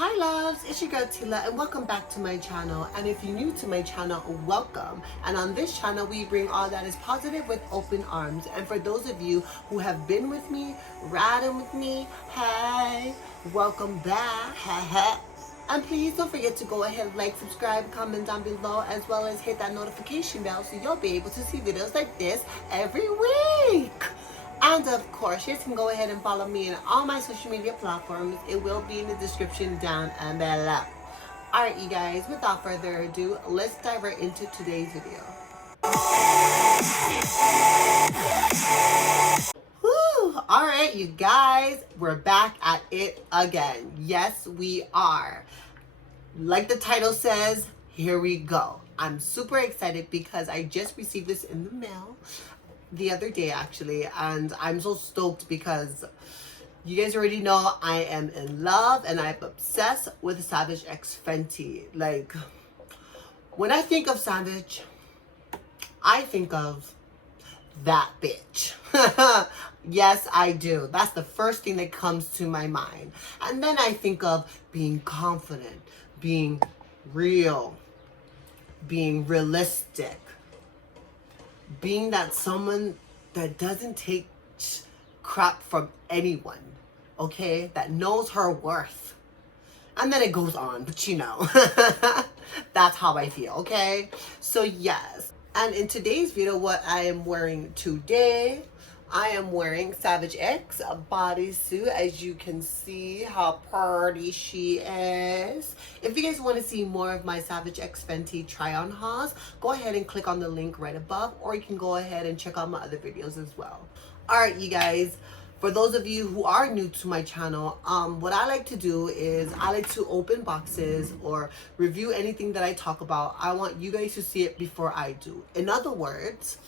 Hi loves, it's your girl Tila and welcome back to my channel. And if you're new to my channel, welcome. And on this channel we bring all that is positive with open arms. And for those of you who have been with me, riding with me, hey, welcome back. And please don't forget to go ahead, like, subscribe, comment down below, as well as hit that notification bell so you'll be able to see videos like this every week. And of course, you can go ahead and follow me on all my social media platforms. It will be in the description down below. Alright, you guys, without further ado, let's dive right into today's video. Woo! Alright, you guys, we're back at it again. Yes, we are. Like the title says, here we go. I'm super excited because I just received this in the mail the other day actually, and I'm so stoked because you guys already know I am in love and I'm obsessed with Savage X Fenty. Like, when I think of Savage, I think of that bitch. Yes, I do. That's the first thing that comes to my mind. And then I think of being confident, being real, being realistic, being that someone that doesn't take crap from anyone, okay? That knows her worth. And then it goes on, but you know, that's how I feel, okay? So yes, and in today's video, what I am wearing today, I am wearing Savage X a bodysuit. As you can see how pretty she is. If you guys want to see more of my Savage X Fenty try-on hauls, go ahead and click on the link right above, or you can go ahead and check out my other videos as well. Alright, you guys, for those of you who are new to my channel, what I like to do is I like to open boxes or review anything that I talk about. I want you guys to see it before I do. In other words,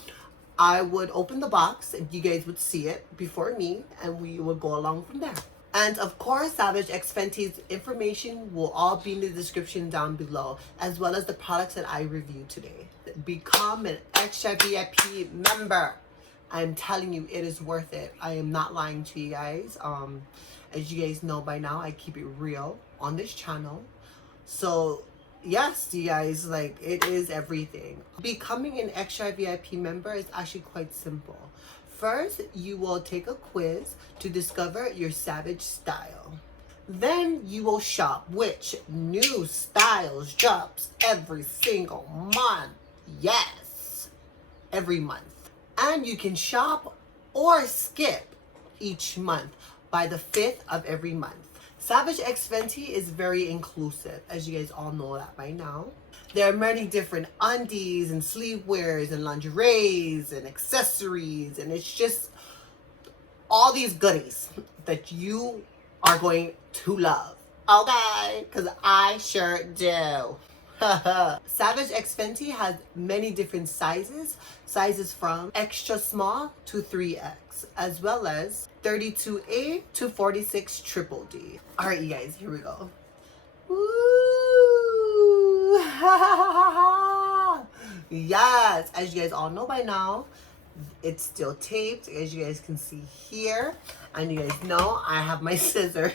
I would open the box and you guys would see it before me, and we would go along from there. And of course, Savage X Fenty's information will all be in the description down below, as well as the products that I reviewed today. Become an extra VIP member. I'm telling you, it is worth it. I am not lying to you guys. As you guys know by now, I keep it real on this channel. So yes, you guys, like, it is everything. Becoming an extra VIP member is actually quite simple. First, you will take a quiz to discover your Savage style. Then you will shop, which new styles drops every single month. Yes, every month. And you can shop or skip each month by the 5th of every month. Savage X Fenty is very inclusive, as you guys all know that by now. There are many different undies and sleevewears and lingeries and accessories, and it's just all these goodies that you are going to love, okay? Because I sure do. Savage X Fenty has many different sizes from extra small to 3X, as well as 32A to 46 triple D. All right, you guys, here we go. Woo! Yes, as you guys all know by now, it's still taped, as you guys can see here. And you guys know I have my scissors.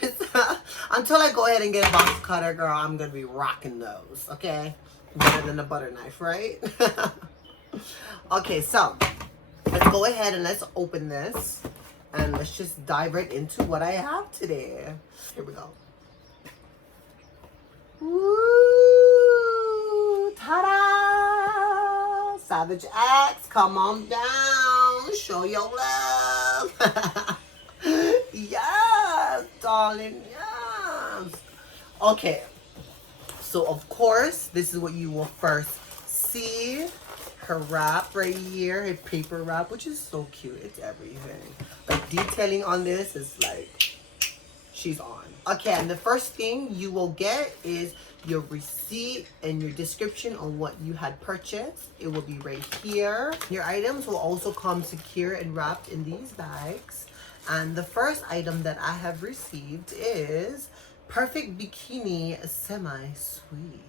Until I go ahead and get a box cutter, girl, I'm gonna be rocking those, okay? Better than a butter knife, right? Okay, so let's go ahead and let's open this. And let's just dive right into what I have today. Here we go. Woo! Ta-da! Savage X, come on down. Show your love. Yes, darling, yes. Okay, so of course, this is what you will first see. Her wrap right here, her paper wrap, which is so cute. It's everything. Like, detailing on this is like, she's on. Okay, and the first thing you will get is your receipt and your description on what you had purchased. It will be right here. Your items will also come secure and wrapped in these bags. And the first item that I have received is Perfect Bikini Semi-Sweet.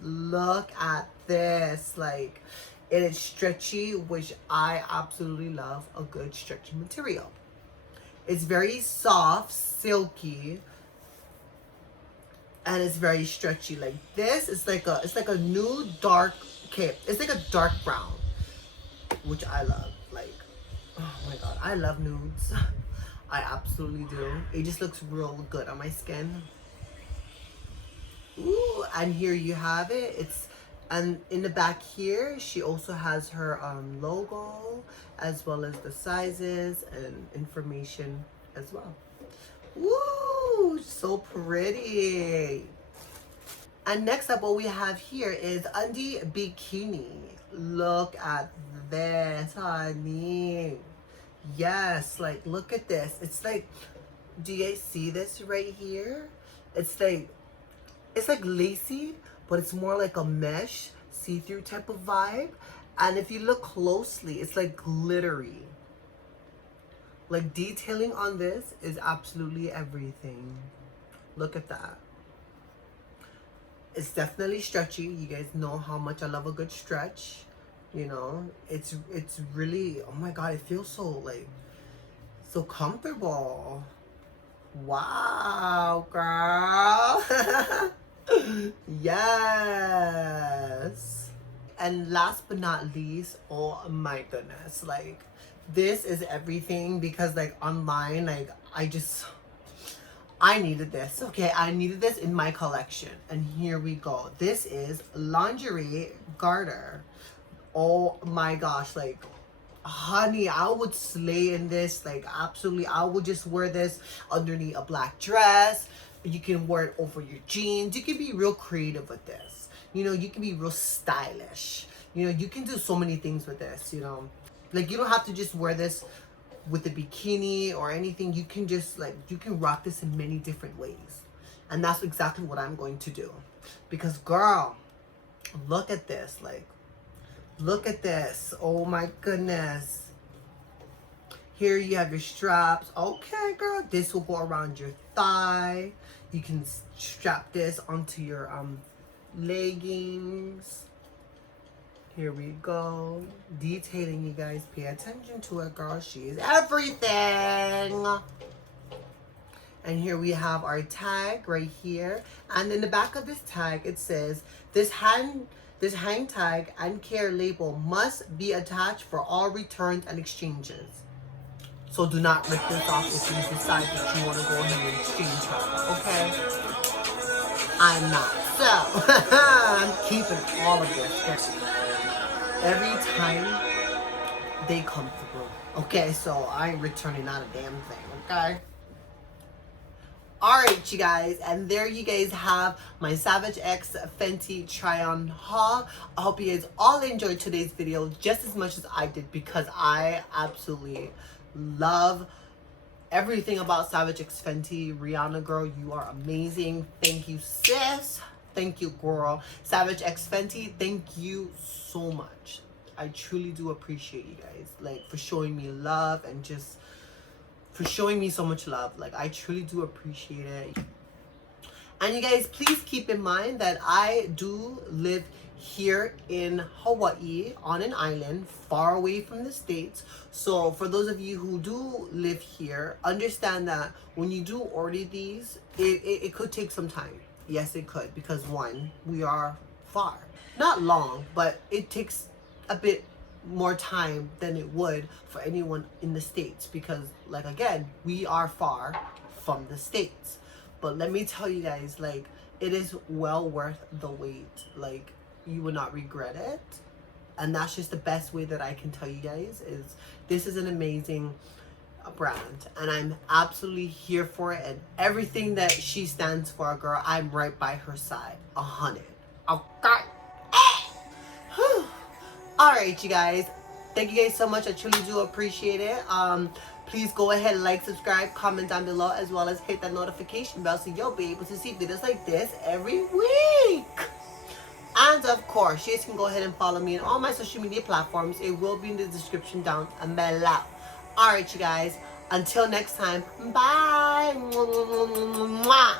Look at this. Like, it is stretchy, which I absolutely love a good stretchy material. It's very soft, silky, and it's very stretchy. Like this, it's like a nude dark. Okay, it's like a dark brown, which I love. Like, oh my god, I love nudes. I absolutely do. It just looks real good on my skin. Ooh, and here you have it. And in the back here, she also has her logo, as well as the sizes and information as well. Woo, so pretty. And next up, what we have here is Undie Bikini. Look at this, honey. Yes, like look at this. It's like, do you guys see this right here? It's like lacy, but it's more like a mesh, see-through type of vibe. And if you look closely, it's like glittery. Like detailing on this is absolutely everything. Look at that. It's definitely stretchy. You guys know how much I love a good stretch. You know, it's really, oh my god, it feels so like so comfortable. Wow, girl. Yes. And last but not least, oh my goodness, like this is everything, because like online, like I needed this. Okay, I needed this in my collection, and here we go. This is lingerie garter. Oh my gosh, like honey, I would slay in this. Like absolutely, I would just wear this underneath a black dress. You can wear it over your jeans. You can be real creative with this. You know, you can be real stylish. You know, you can do so many things with this, you know. Like you don't have to just wear this with a bikini or anything. You can just like, you can rock this in many different ways. And that's exactly what I'm going to do. Because girl, look at this. Like, look at this. Oh my goodness. Here you have your straps. Okay, girl. This will go around your thigh. You can strap this onto your leggings. Here we go. Detailing, you guys. Pay attention to it, girl. She is everything. And here we have our tag right here. And in the back of this tag, it says, this hang tag and care label must be attached for all returns and exchanges. So do not rip this off if you decide that you want to go ahead and exchange her, okay? I'm not. So, I'm keeping all of this. Every time they come through. Okay, so I ain't returning not a damn thing, okay? Alright, you guys, and there you guys have my Savage X Fenty try-on haul. I hope you guys all enjoyed today's video just as much as I did, because I absolutely love everything about Savage X Fenty. Rihanna, girl, you are amazing. Thank you, sis. Thank you, girl. Savage X Fenty, thank you so much. I truly do appreciate you guys, like, for showing me love and just for showing me so much love. Like, I truly do appreciate it. And you guys, please keep in mind that I do live here in Hawaii on an island far away from the States. So for those of you who do live here, understand that when you do order these, it could take some time. Yes, it could, because one, we are far. Not long, but it takes a bit more time than it would for anyone in the States, because like, again, we are far from the States. But let me tell you guys, like, it is well worth the wait. Like, you will not regret it. And that's just the best way that I can tell you guys, is this is an amazing brand, and I'm absolutely here for it. And everything that she stands for, girl, I'm right by her side. 100. Okay. Alright, you guys, thank you guys so much. I truly do appreciate it. Please go ahead and like, subscribe, comment down below, as well as hit that notification bell so you'll be able to see videos like this every week. And of course, you guys can go ahead and follow me on all my social media platforms. It will be in the description down below. Alright, you guys, until next time, bye. Mwah.